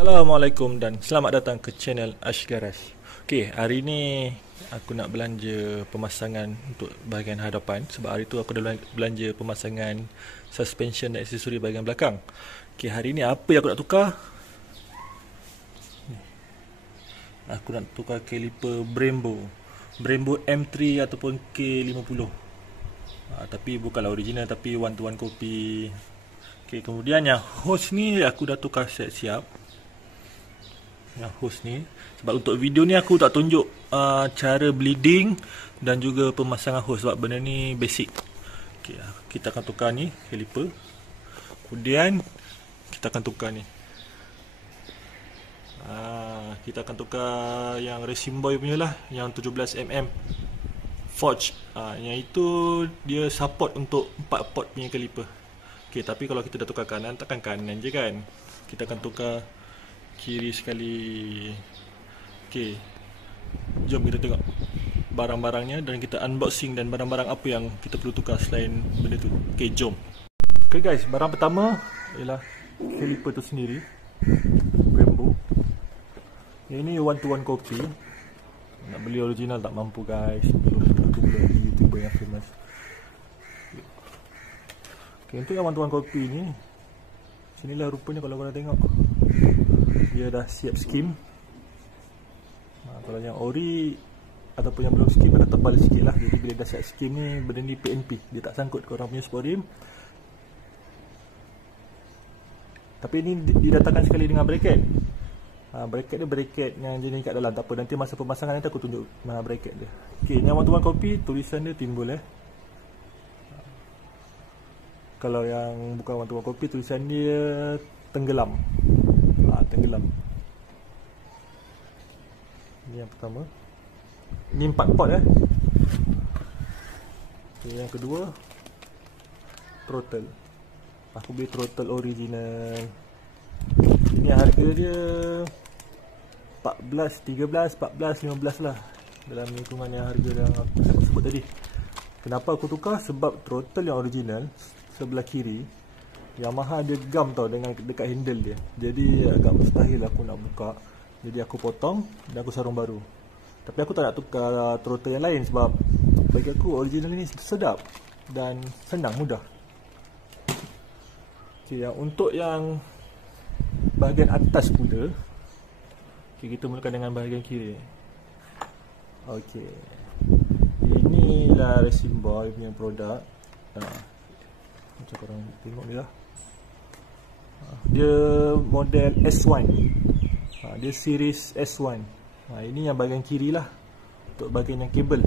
Assalamualaikum dan selamat datang ke channel Ash Garage. Okey, hari ni aku nak belanja pemasangan untuk bahagian hadapan. Sebab hari tu aku dah belanja pemasangan suspension dan aksesori bahagian belakang. Okey, hari ni apa yang aku nak tukar? Aku nak tukar kaliper Brembo M3 ataupun K50. Tapi bukanlah original, tapi one to one copy. Okey, kemudian yang hose ni aku dah tukar siap-siap. Yang hose ni, sebab untuk video ni aku tak tunjuk cara bleeding dan juga pemasangan hose, sebab benda ni basic. Okay, kita akan tukar ni kaliper. Kemudian kita akan tukar ni, kita akan tukar yang Racing Boy punya lah, yang 17mm forge. Yang itu dia support untuk 4 port punya kaliper. Okay, tapi kalau kita dah tukar kanan, takkan kanan je kan, kita akan tukar kiri sekali. Okey, jom kita tengok barang-barangnya dan kita unboxing dan barang-barang apa yang kita perlu tukar selain benda tu. Okey, jom. Okey guys, barang pertama ialah kaliper tu sendiri, Brembo. Ini one to one copy. Nak beli original tak mampu guys, belum beli YouTuber yang famous. Okey, untuk yang one to one copy ni, sinilah rupanya kalau korang tengok. Dia dah siap skim. Kalau yang ori ataupun yang belum skim dah tebal sikit lah. Jadi bila dah siap skim ni, benda ni PNP, dia tak sangkut korang punya sport rim. Tapi ini didatangkan sekali dengan bracket. Bracket dia bracket yang jenis kat dalam. Tak apa, nanti masa pemasangan nanti aku tunjuk mana bracket dia. Ok, yang one to one copy, tulisan dia timbul Kalau yang bukan one to one copy, tulisan dia tenggelam. Tenggelam. Ini yang pertama. Ini 4 port Okay, yang kedua, throttle. Aku beli throttle original. Ini harga dia 14, 13, 14, 15 lah, dalam lingkungan yang harga yang aku sebut tadi. Kenapa aku tukar? Sebab throttle yang original sebelah kiri, Yamaha dia gam tau dengan dekat handle dia. Jadi agak mustahil aku nak buka. Jadi aku potong dan aku sarung baru. Tapi aku tak nak tukar throttle yang lain sebab bagi aku original ni sedap dan senang, mudah. Okay, untuk yang bahagian atas pula, okay, kita mulakan dengan bahagian kiri. Okay, inilah Racing Boy punya produk. Macam korang tengok ni lah. Dia model S1. Dia series S1. Ini yang bahagian kiri lah, untuk bahagian yang kabel.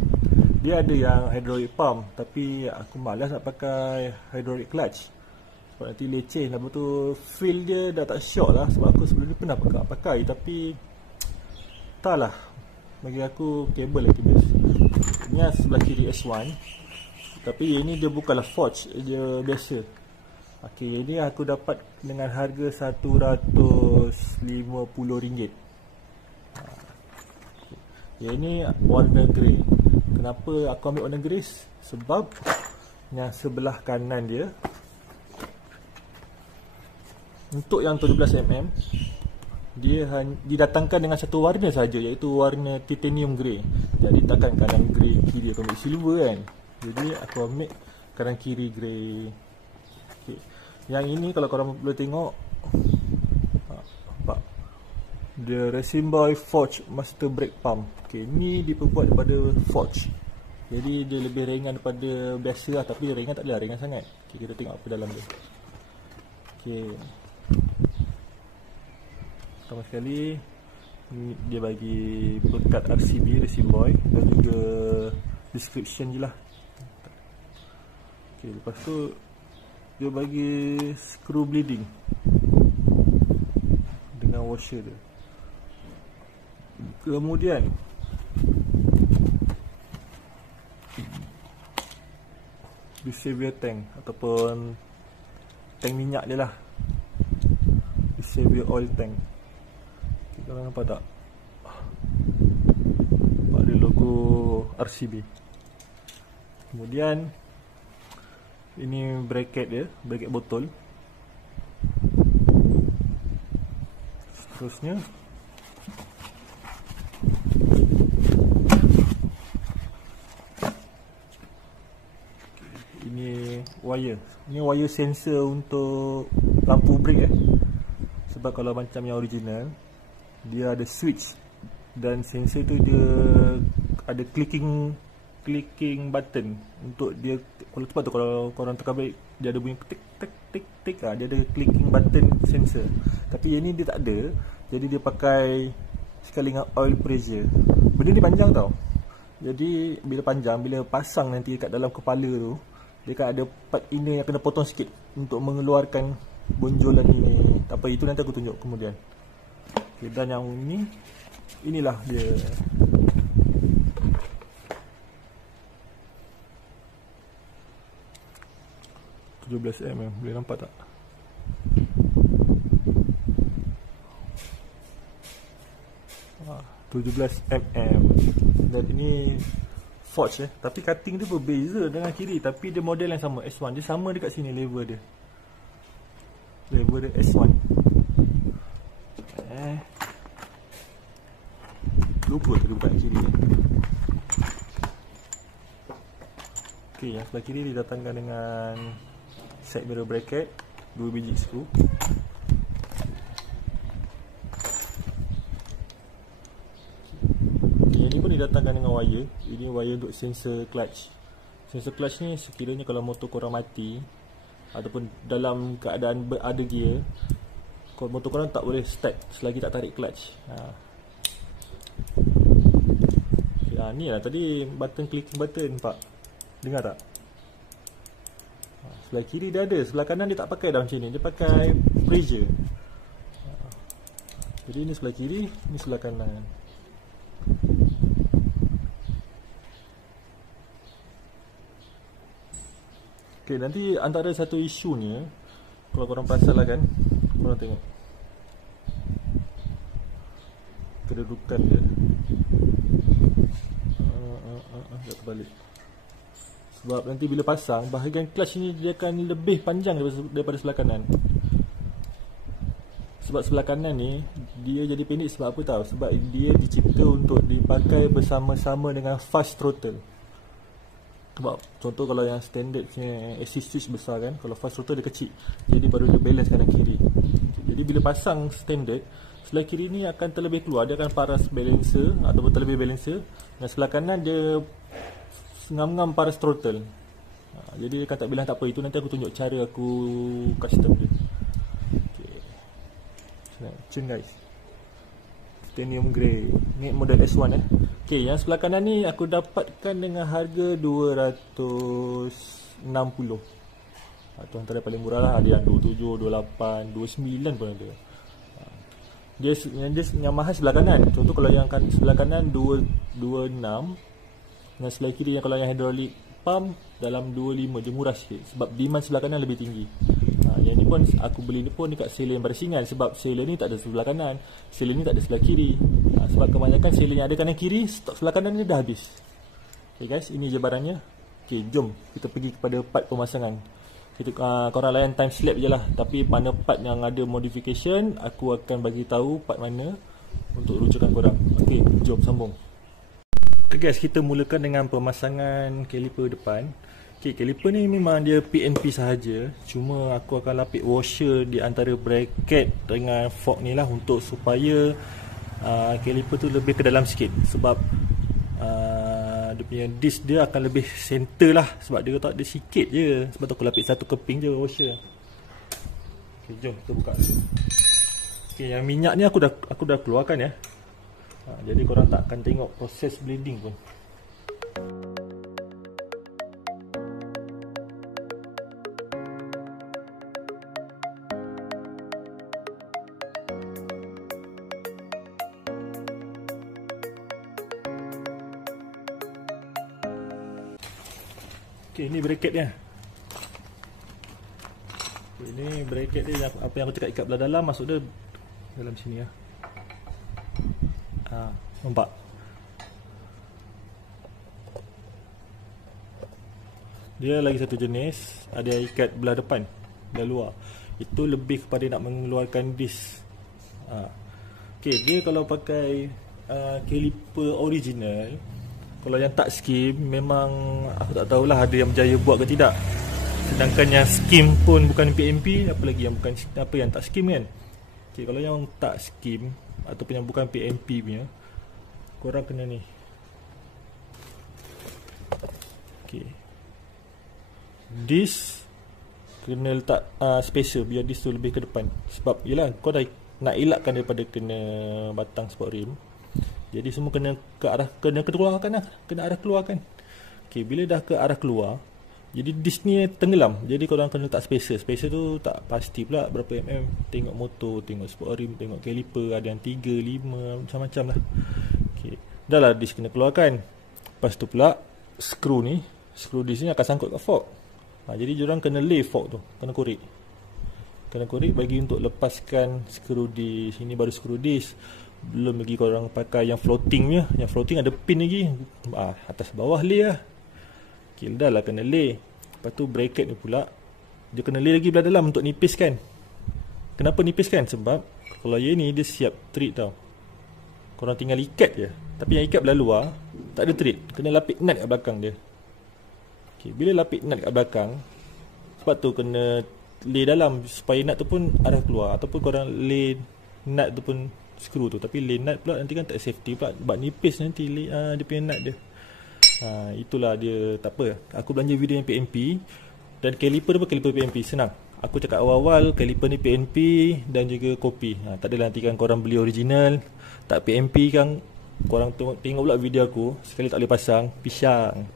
Dia ada yang hydraulic pump, tapi aku malas nak pakai hydraulic clutch sebab nanti leceh. Lepas tu feel dia dah tak syok lah, sebab aku sebelum ni pernah pakai tapi tak lah, bagi aku kabel lagi best. Ini yang sebelah kiri S1, tapi ini dia bukanlah forge, dia biasa. Okey, ini aku dapat dengan harga RM150. Ini warna grey. Kenapa aku ambil warna grey? Sebab yang sebelah kanan dia, untuk yang 17mm, dia didatangkan dengan satu warna saja, iaitu warna titanium grey. Jadi takkan kanan grey, kiri aku ambil silver kan. Jadi aku ambil kanan kiri grey. Okay. Yang ini kalau korang boleh tengok, The Racing Boy Forge Master Brake Pump. Okay, ini diperbuat daripada forge, jadi dia lebih ringan daripada biasa lah. Tapi ringan tak adalah ringan sangat. Okay, kita tengok apa dalam dia. Okay, pertama sekali dia bagi berkat RCB Racing Boy dan juga description je lah. Okay, lepas tu dia bagi screw bleeding dengan washer dia. Kemudian Savior tank ataupun tank minyak dia lah, Savior oil tank. Korang nampak tak? Nampak ada logo RCB. Kemudian ini bracket dia, bracket botol. Terusnya ini wire sensor untuk lampu brake sebab kalau macam yang original dia ada switch dan sensor tu dia ada clicking button untuk dia. Kalau cepat tu kalau korang tekan brake dia ada bunyi tik tik tik tik dia ada clicking button sensor. Tapi yang ni dia tak ada, jadi dia pakai sekali dengan oil pressure. Benda ni panjang tau, jadi bila panjang, bila pasang nanti kat dalam kepala tu, dia kan ada part inner yang kena potong sikit untuk mengeluarkan bonjolan ni. Tak apa, itu nanti aku tunjuk kemudian. Okay, dan yang ni, inilah dia. mm, boleh nampak tak? Ah, 17mm. Dan ini Forge tapi cutting dia berbeza dengan kiri, tapi dia model yang sama, S1. Dia sama dekat sini level dia. Level dia S1. Lupa tadi buka kiri. Okey, yang sebelah kiri didatangkan dengan side mirror bracket, 2 biji skru. Ini pun didatangkan dengan wire. Ini wire untuk sensor clutch. Sensor clutch ni sekiranya kalau motor korang mati ataupun dalam keadaan berada gear, motor korang tak boleh start selagi tak tarik clutch. Okay, ni lah tadi button clicking button, nampak? Dengar tak? Sebelah kiri dia ada, sebelah kanan dia tak pakai dah macam ni, dia pakai pressure. Jadi ni sebelah kiri, ni sebelah kanan. Okay, nanti antara satu isunya, kalau korang perasan lah kan, korang tengok kedudukan dia. Dah terbalik. Sebab nanti bila pasang, bahagian clutch ni dia akan lebih panjang daripada sebelah kanan. Sebab sebelah kanan ni dia jadi pendek sebab apa tahu? Sebab dia dicipta untuk dipakai bersama-sama dengan fast throttle. Sebab contoh kalau yang standard punya assist switch besar kan, kalau fast throttle dia kecil, jadi baru dia balance kanan kiri. Jadi bila pasang standard, sebelah kiri ni akan terlebih keluar, dia akan paras balancer ataupun terlebih balancer, dan sebelah kanan dia ngam-ngam paras throttle. Jadi dia akan tak bilang tak apa, itu nanti aku tunjuk cara aku custom dia. Okay. Cun guys, titanium grey ni model S1 Okay, yang sebelah kanan ni aku dapatkan dengan harga 260. Itu antara paling murah lah. Ada yang 27, 28, 29 pun ada. Dia yang mahal sebelah kanan. Contoh kalau yang sebelah kanan 226, dan sebelah kiri yang kalau yang hydraulic pump dalam 25, dia murah sikit sebab demand sebelah kanan lebih tinggi. Yang ni pun aku beli ni pun dekat seller yang barisingan, sebab seller ni tak ada sebelah kanan, seller ni tak ada sebelah kiri. Sebab kebanyakan seller yang ada kanan kiri, stok sebelah kanan ni dah habis. Okay guys, ini je barangnya. Okay, jom kita pergi kepada part pemasangan. Kita korang layan time slap je lah, tapi mana part yang ada modification aku akan bagi tahu part mana untuk rujukan korang. Okay, jom sambung. Okay guys, kita mulakan dengan pemasangan caliper depan. Okay, caliper ni memang dia PNP sahaja, cuma aku akan lapik washer di antara bracket dengan fork ni lah, untuk supaya caliper tu lebih ke dalam sikit. Sebab dia punya disc dia akan lebih center lah, sebab dia tak ada sikit je. Sebab tu aku lapik satu keping je washer. Okay, jom kita buka. Okay, yang minyak ni aku dah keluarkan ya. Jadi korang tak akan tengok proses bleeding pun. Okay, ini bracket dia. Okay, ini bracket dia, apa yang aku cakap ikat belah dalam, masuk dia dalam sini ya. Nampak? Dia lagi satu jenis, ada yang ikat belah depan, belah luar. Itu lebih kepada nak mengeluarkan disc. Okay, dia kalau pakai caliper original, kalau yang tak skim, memang aku tak tahulah ada yang berjaya buat ke tidak. Sedangkan yang skim pun bukan PMP, apalagi yang bukan apa yang tak skim kan. Okay, kalau yang tak skim ataupun yang bukan PMP punya, korang kena ni. Okay, disc kena letak spacer biar disc tu lebih ke depan. Sebab yelah, kau dah nak elakkan daripada kena batang sport rim, jadi semua kena ke arah, kena keluarkan lah, kena arah keluarkan. Okay, bila dah ke arah keluar, jadi disc ni tenggelam. Jadi korang kena letak spacer. Spacer tu tak pasti pula berapa mm. Tengok motor, tengok sport rim, tengok caliper, ada yang 3, 5, macam-macam lah. Okay, dah lah disc kena keluarkan. Lepas tu pula screw disc ni akan sangkut kat fork. Jadi diorang kena lay fork tu, kena korek bagi untuk lepaskan skru di sini, baru skru disc. Belum lagi korang pakai yang floating punya. Yang floating ada pin lagi, atas bawah lay lah. Okay, dah lah kena lay. Lepas tu bracket ni pula dia kena lay lagi belah dalam untuk nipiskan. Kenapa nipiskan? Sebab kalau yang ni dia siap treat tau, korang tinggal ikat je. Tapi yang ikat belah luar tak ada treat, kena lapik nut kat belakang dia. Okay, bila lapik nut kat belakang, sebab tu kena lay dalam supaya nut tu pun arah keluar. Ataupun korang lay nut tu pun skru tu, tapi lay nut pula nanti kan tak safety pula, sebab nipis nanti dia punya nut dia. Itulah dia. Tak apa, aku belanja video yang PNP. Dan caliper pun caliper PNP, senang. Aku cakap awal-awal caliper ni PNP dan juga kopi. Tak adalah nanti kan korang beli original tak PNP kan, korang tengok pula video aku, sekali tak boleh pasang, pisang.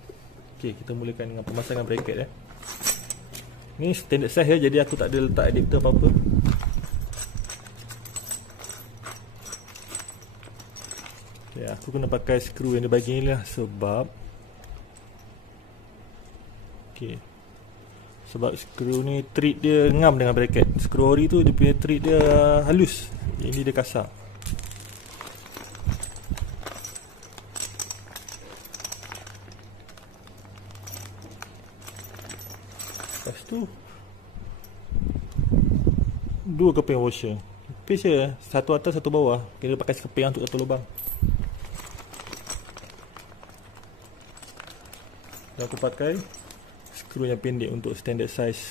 Okay, kita mulakan dengan pemasangan bracket Ni standard size jadi aku tak ada letak adapter apa-apa. Okay, aku kena pakai skru yang dia bagi ni lah. Sebab sebab skru ni treat dia ngam dengan bracket. Skru ori tu dia punya treat dia halus, yang ni dia kasar. Lepas tu dua keping washer, nipis je, satu atas satu bawah. Kira pakai sekeping untuk satu lubang. Dan aku pakai skru yang pendek untuk standard size,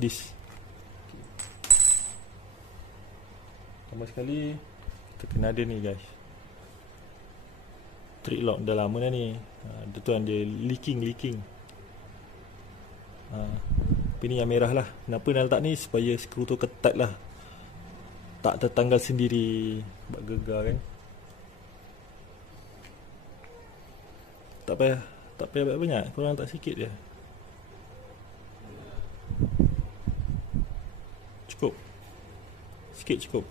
disc. Sama sekali kita kena ada ni guys, trick lock. Dah lama dah ni. Dia tu dia leaking. Ini yang merah lah. Kenapa nak letak ni? Supaya skru tu ketat lah, tak tertanggal sendiri, buat gegar kan. Tak payah banyak, korang letak sikit je. Cukup. Sikit cukup.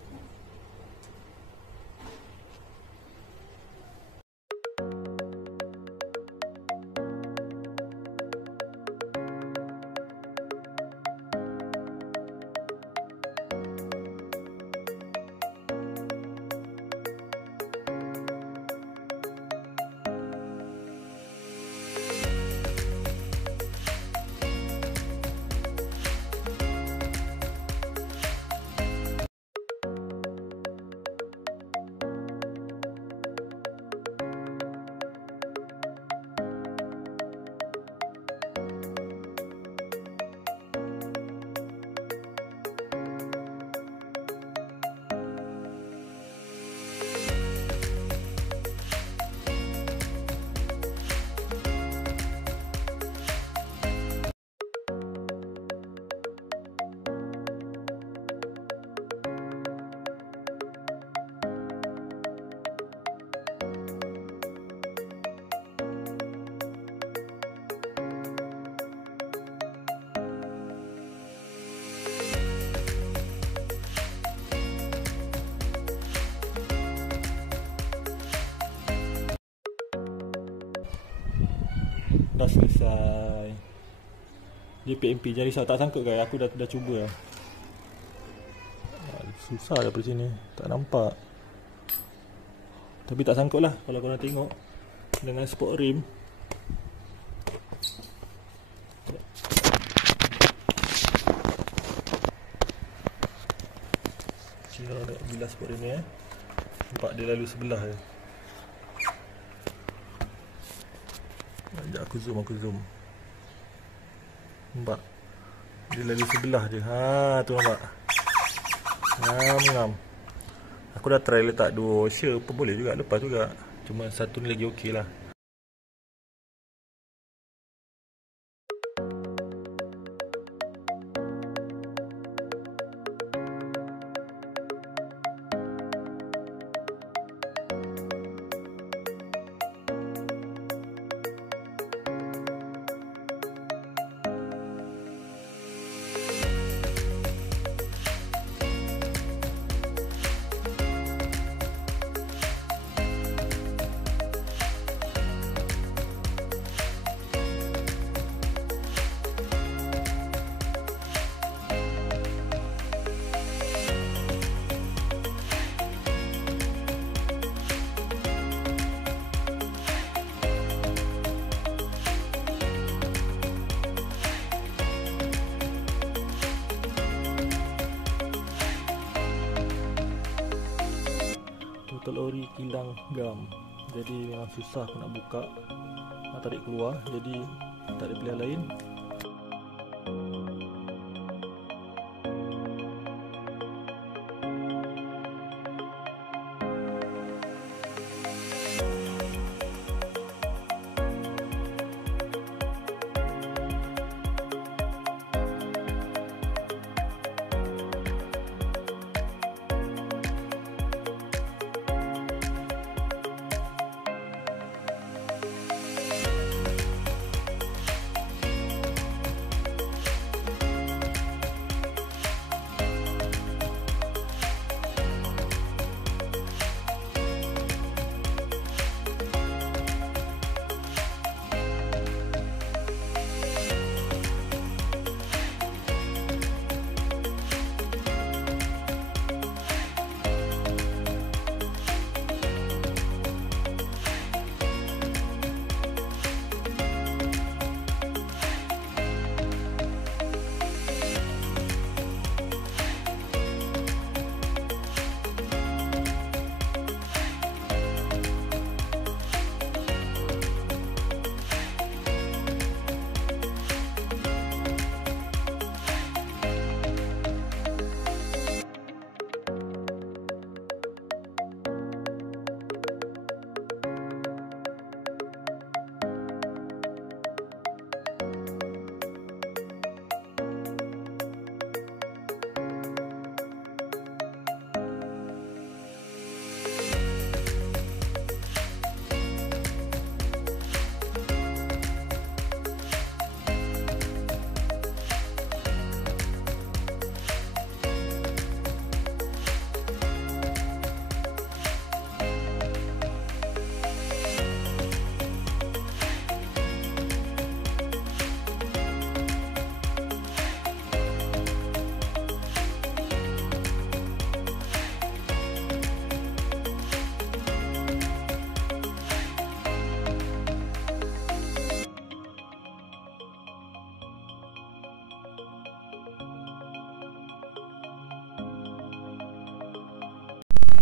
Dah selesai. Dia PMP, jangan risau. Tak sangkut guys, aku dah cuba lah. Susah daripada sini, tak nampak. Tapi tak sangkut lah. Kalau korang tengok dengan sport rim, okay. Tengok bilas buat dia ni Nampak dia lalu sebelah je. Sekejap aku zoom. Nampak dia lalu sebelah je. Tu nampak. Ngam. Aku dah try letak 2 washer pun boleh juga, lepas juga. Cuma satu ni lagi okey lah. Total ori kilang gam. Jadi memang susah aku nak buka, nak tarik keluar. Jadi tak ada pilihan lain.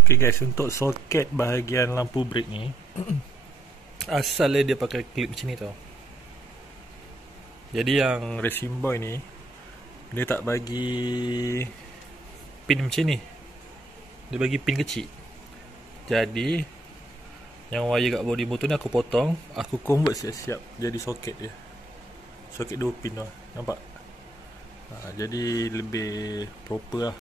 Okay guys, untuk soket bahagian lampu brake ni asalnya dia pakai klip macam ni tau. Jadi yang Racing Boy ni dia tak bagi pin macam ni, dia bagi pin kecil. Jadi yang wire kat body motor ni aku potong, aku convert siap-siap jadi soket dia. Soket 2 pin lah, nampak? Jadi lebih proper lah.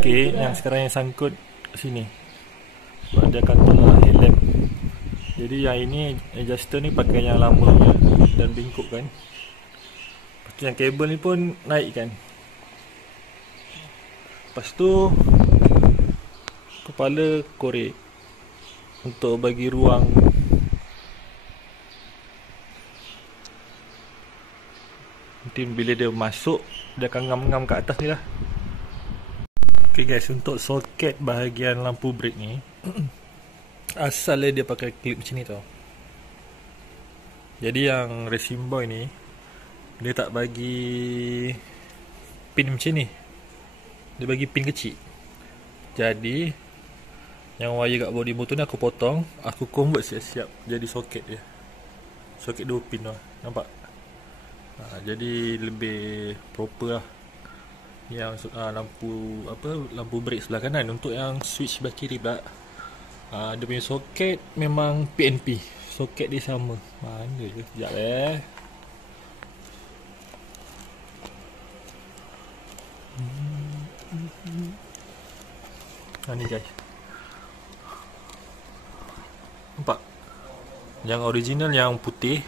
Okey, yang sekarang yang sangkut sini. Sebab dia akan tolak headlamp. Jadi yang ini adjuster ni pakai yang lama je dan bengkok kan. Lepas tu yang kabel ni pun naik kan. Lepas tu kepala korek untuk bagi ruang. Nanti bila dia masuk, dia akan ngam-ngam kat atas ni lah. Ok guys, untuk soket bahagian lampu brake ni asalnya dia pakai klip macam ni tau. Jadi yang racing boy ni, dia tak bagi pin macam ni, dia bagi pin kecil. Jadi yang wire kat body motor ni aku potong, aku convert siap-siap jadi soket dia. Soket 2 pin lah, nampak? Jadi lebih proper lah. Yang lampu brake sebelah kanan. Untuk yang switch sebelah kiri pula, dia punya soket memang PNP. Soket dia sama. Mana je? Sekejap ni guys, nampak? Yang original yang putih,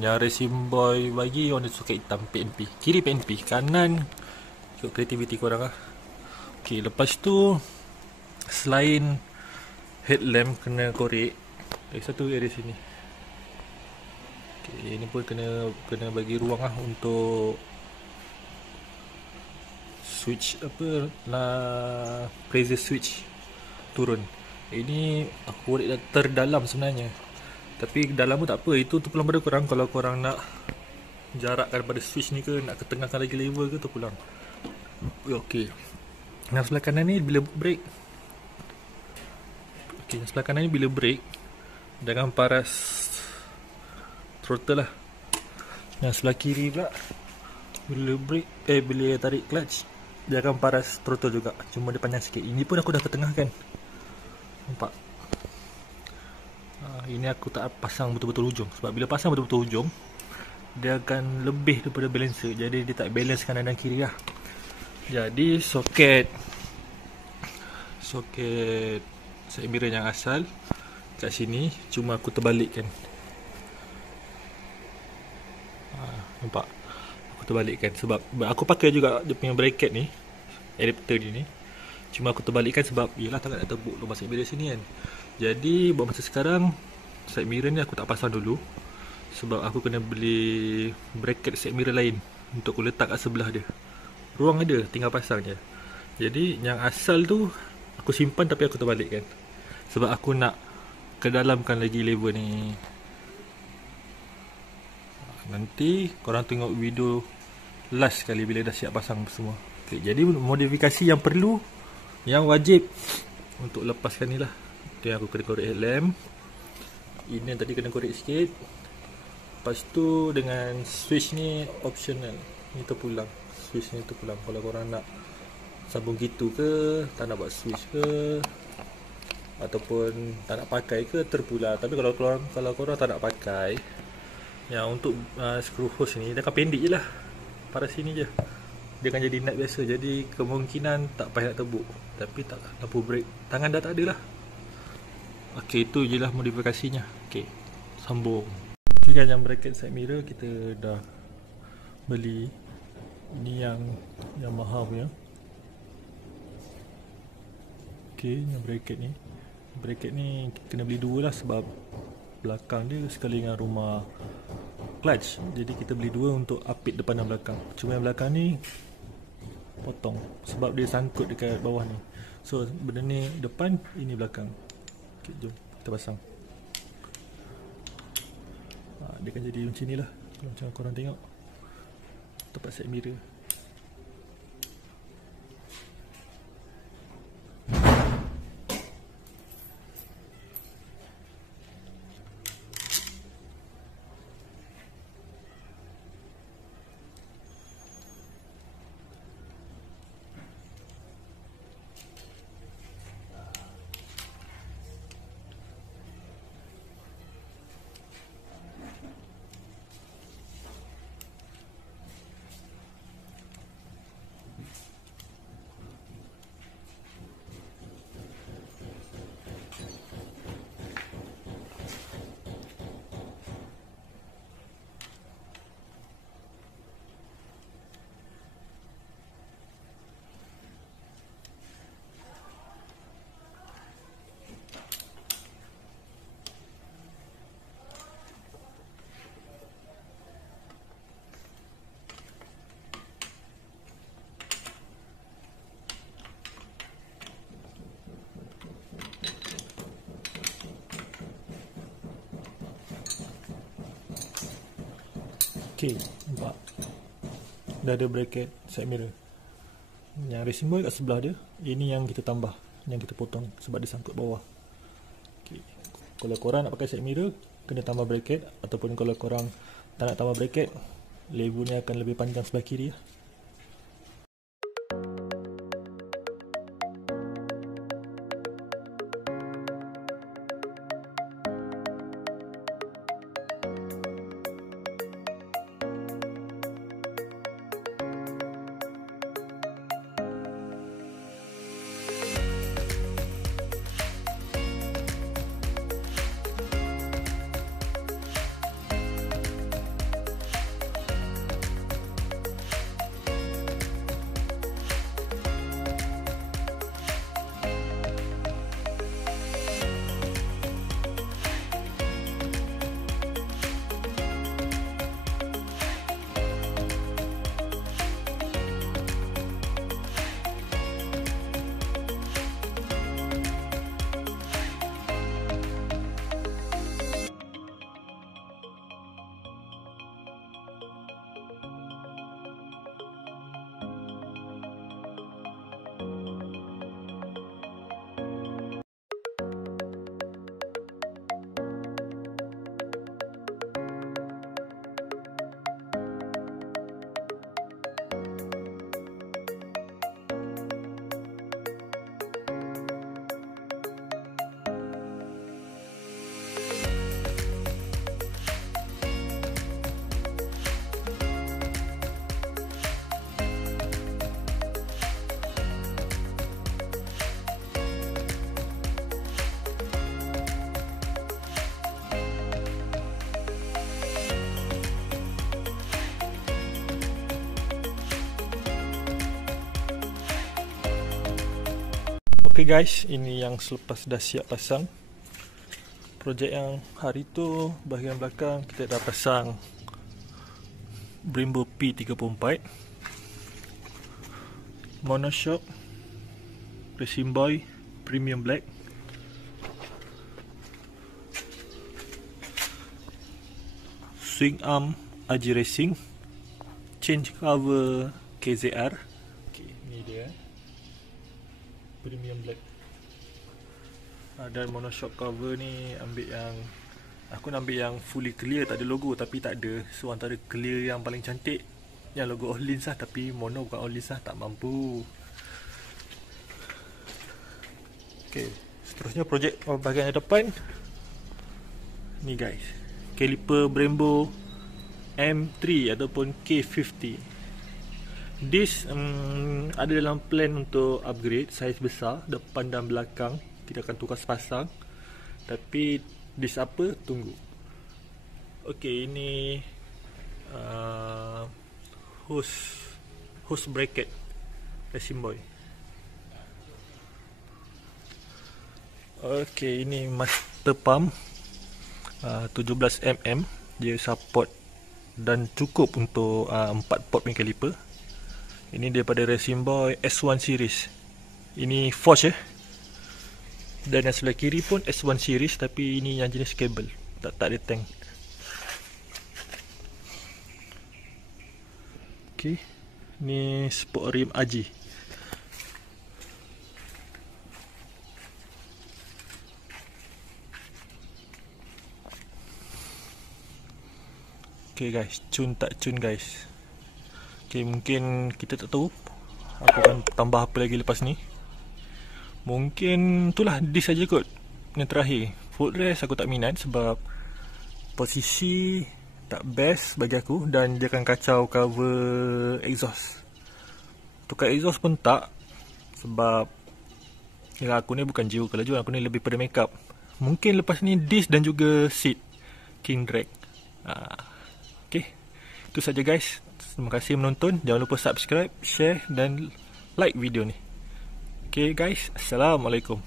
yang racing boy bagi warna soket hitam PNP. Kiri PNP, kanan ikut kreativiti korang lah. Ok, lepas tu selain headlamp kena korek, lagi satu area sini. Ok, ini pun kena bagi ruang lah untuk switch pressure switch turun. Ini aku korek terdalam sebenarnya, tapi dalam pun tak apa, itu terpulang pada korang. Kalau korang nak jarakkan pada switch ni ke, nak ketengahkan lagi level ke, terpulang. Ok, yang sebelah kanan ni bila brake, yang sebelah kanan ni bila brake, jangan paras throttle lah. Yang sebelah kiri pula bila brake, bila tarik clutch, dia akan paras throttle juga, cuma dia panjang sikit. Ini pun aku dah ketengahkan, nampak? Ini aku tak pasang betul-betul hujung, sebab bila pasang betul-betul hujung, dia akan lebih daripada balancer. Jadi dia tak balance kanan dan kiri lah. Jadi soket side mirror yang asal kat sini, cuma aku terbalikkan. Nampak? Aku terbalikkan sebab aku pakai juga dia punya bracket ni, adapter ni. Cuma aku terbalikkan sebab yelah takkan nak tebuk lubang side mirror sini kan. Jadi buat masa sekarang, side mirror ni aku tak pasang dulu, sebab aku kena beli bracket side mirror lain untuk aku letak kat sebelah dia. Ruang ada, tinggal pasang je. Jadi yang asal tu aku simpan, tapi aku terbalikkan sebab aku nak kedalamkan lagi level ni. Nanti korang tengok video last sekali bila dah siap pasang semua. Okay, jadi modifikasi yang perlu, yang wajib untuk lepaskan ni lah. Itu yang aku kena korek headlamp. Ini yang tadi kena korek sikit. Lepas tu dengan switch ni optional, ni terpulang. Switch ni terpulang. Kalau korang nak sambung gitu ke, tak nak buat switch ke, ataupun tak nak pakai ke, terpulang. Tapi kalau korang tak nak pakai, yang untuk screw hose ni, dia akan pendek je lah, pada sini je. Dia akan jadi nut biasa. Jadi kemungkinan tak payah nak tebuk. Tapi tak, lampu brake tangan dah tak ada lah. Ok, itu je lah modifikasinya. Ok, sambung. Ok kan, yang bracket side mirror kita dah beli. Ini yang mahal punya. Ok, yang bracket ni kena beli dua lah, sebab belakang dia sekali dengan rumah clutch. Jadi kita beli dua untuk apit depan dan belakang. Cuma yang belakang ni potong sebab dia sangkut dekat bawah ni. So benda ni depan, ini belakang. Okay, jom kita pasang. Dia akan jadi macam ni lah, kalau macam korang tengok tempat side mirror. Okay, nampak dah ada bracket side mirror. Yang racing boy kat sebelah dia. Ini yang kita tambah, yang kita potong sebab dia sangkut bawah. Okay. Kalau korang nak pakai side mirror, kena tambah bracket. Ataupun kalau korang tak nak tambah bracket, levelnya akan lebih panjang sebelah kiri. Okay guys, ini yang selepas dah siap pasang. Projek yang hari tu, bahagian belakang kita dah pasang Brembo P34, monoshock Racing Boy Premium Black, swing arm AJ Racing, change cover KZR. Okay, ni dia Premium Black. Dan monoshock cover ni aku nak ambil yang fully clear, tak ada logo tapi tak ada. So antara clear yang paling cantik yang logo Ohlins lah, tapi mono bukan Ohlins lah, tak mampu. Okay, seterusnya projek bahagian depan ni guys, caliper Brembo M3 ataupun K50. This ada dalam plan untuk upgrade saiz besar depan dan belakang. Kita akan tukar sepasang. Tapi this apa? Tunggu. Okay, ini hose bracket Racing Boy. Okay, ini master pump 17mm. Dia support dan cukup untuk 4 port punya caliper. Ini daripada Racing Boy S1 series. Ini Forge Dan yang sebelah kiri pun S1 series, tapi ini yang jenis kabel, tak ada tank. Okay, ni sport rim AJ. Okay guys, cun tak cun guys. Okay, mungkin kita tak tahu aku akan tambah apa lagi lepas ni. Mungkin itulah this saja kot. Yang terakhir, footrest aku tak minat sebab posisi tak best bagi aku dan dia akan kacau cover exhaust. Tukar exhaust pun tak, sebab ya, aku ni bukan jiwa kelajuan, aku ni lebih pada makeup. Mungkin lepas ni disc dan juga seat king drag. Okay, itu saja guys. Terima kasih menonton. Jangan lupa subscribe, share dan like video ni. Okay guys, Assalamualaikum.